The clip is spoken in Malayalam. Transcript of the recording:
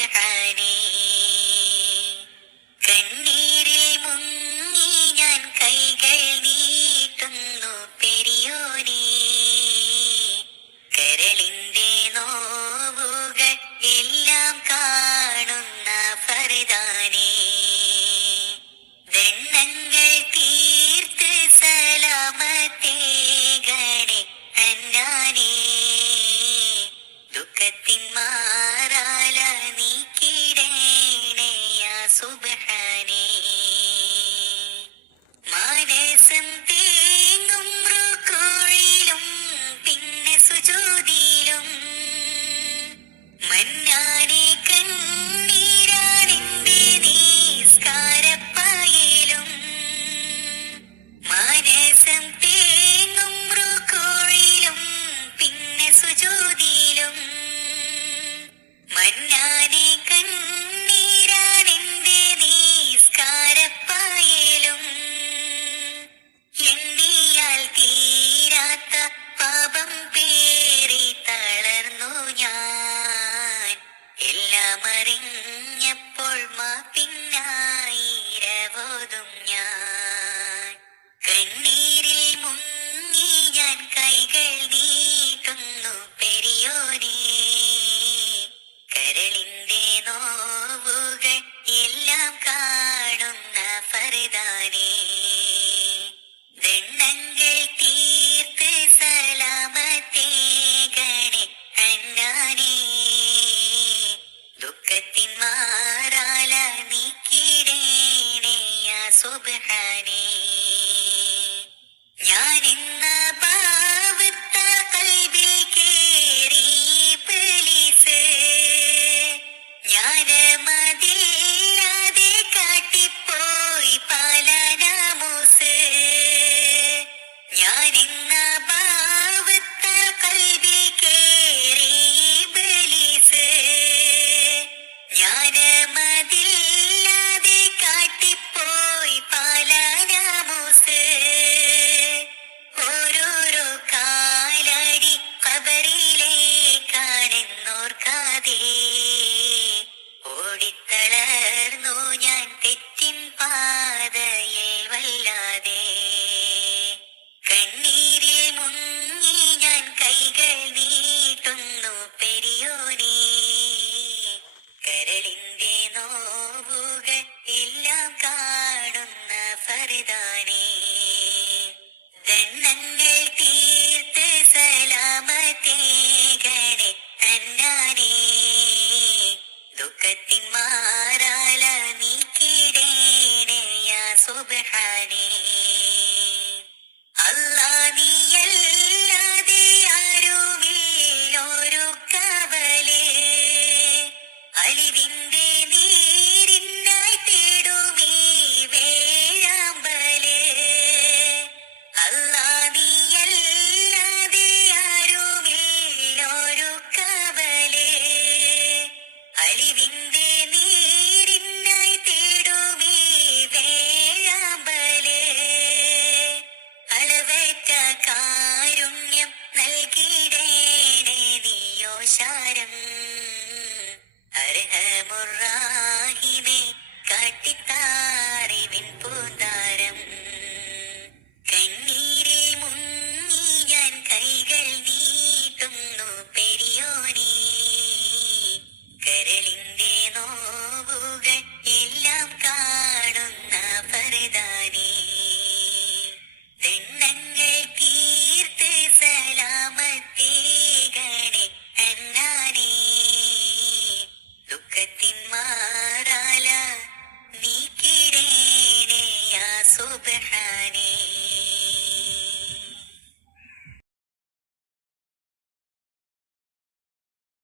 സുബ്ഹാനേ. കണ്ണീരിൽ മുങ്ങി ഞാൻ കൈകൾ നീട്ടുന്നു പെരിയോനേ. കരളിന്റെ നോവുകൾ എല്ലാം കാണുന്ന ഫർദാനേ. ദണ്ഡങ്ങൾ തീർത്ത് സലാമത്തേകണേ അന്നാനേ. ദുഃഖത്തിൻ മാറാല നീക്കിടേണേ യാ സുബ്ഹാനേ. മാനസം തേങ്ങും റുകൂഇലും പിന്നെ സുജൂദിലും മന്നാനെ കണ്ണീരാണെന്റെ നിസ്കാരപ്പായിലും. മാനസം തേങ്ങും റുകൂഇലും പിന്നെ സുജൂദിലും മന്നാനെ കണ്ണീരാണെന്റെ നിസ്കാരപ്പായിലും. എണ്ണിയാൽ തീരാത്ത പാപം പേറി തളർന്നു ഞാൻ. എല്ലാം അറിഞ്ഞപ്പോൾ മാപ്പിനായിരവോതും ഞാൻ. കണ്ണീരിൽ മുങ്ങി ഞാൻ കൈകൾ നീട്ടുന്നു പെരിയോനേ. കരളിന്റെ നോവുകൾ എല്ലാം കാണുന്ന ഫർദാനേ. ദണ്ഡങ്ങൾ തീർത്ത് സലാമത്തേകണേ അന്നാനേ. ദുഃഖത്തിൻ മാറാല നീക്കിടേണേ യാ സുബ്ഹാനേ. ഞാനെന്ന പാവത്ത കൽബിൽ കേറി ഇബ്ലീസ്. ജ്ഞാനമതില്ലാതെ കാട്ടിപ്പോയി പല നാമൂസ്. ഞാനെന്ന പാവത്ത കൽബിൽ കേറി ഇബ്ലീസ്. ജ്ഞാനമതില്ലാതെ കാട്ടിപ്പോയി പല നാമൂസ്. ഓരോരോ കാലടി ഖബറിലേക്കാണെന്നോർക്കാതെ ഓടിത്തളർന്നു ഞാൻ തെറ്റിൻ പാതയിൽ വല്ലാതെ. കണ്ണീരിൽ മുങ്ങി ഞാൻ കൈകൾ നീട്ടുന്നു പെരിയോനേ. കരളിന്റെ നോവുകൾ എല്ലാം കാണുന്ന ഫർദാനേ. ദണ്ഡങ്ങൾ തീർത്ത് സലാമത്തേകണേ അന്നാനേ. ദുഃഖത്തിൻ മാറാല നീക്കിടേണേ യാ സുബ്ഹാനേ. അല്ലാ നീയല്ലാതെ ആരുമില്ലൊരു കാവല്. അലിവിന്റെ നീരിനായി തേടുമീ വേഴാമ്പല്. അല്ലാ നീയല്ലാതെ ആരുമില്ലൊരു കാവല്. അലിവിന്റെ നീരിനായി തേടുമീ വേഴാമ്പല്. അളവറ്റ കാരുണ്യം നൽകിടേണേ നീയോ ശാരം. അർഹമുർറാഹിമേ കാട്ടിത്താറിവിൻ പൂന്താരം. കണ്ണീരിൽ മുങ്ങി ഞാൻ കൈകൾ നീട്ടുന്നു പെരിയോനേ. കരളിന്റെ നോവുകൾ എല്ലാം കാണുന്ന ഫർദാനേ. ദണ്ഡങ്ങൾ തീർത്ത് സലാമത്തേകണേ അന്നാനേ. ദുഃഖത്തിൻ മാറാല നീക്കിടേണേ യാ സുബ്ഹാനേ.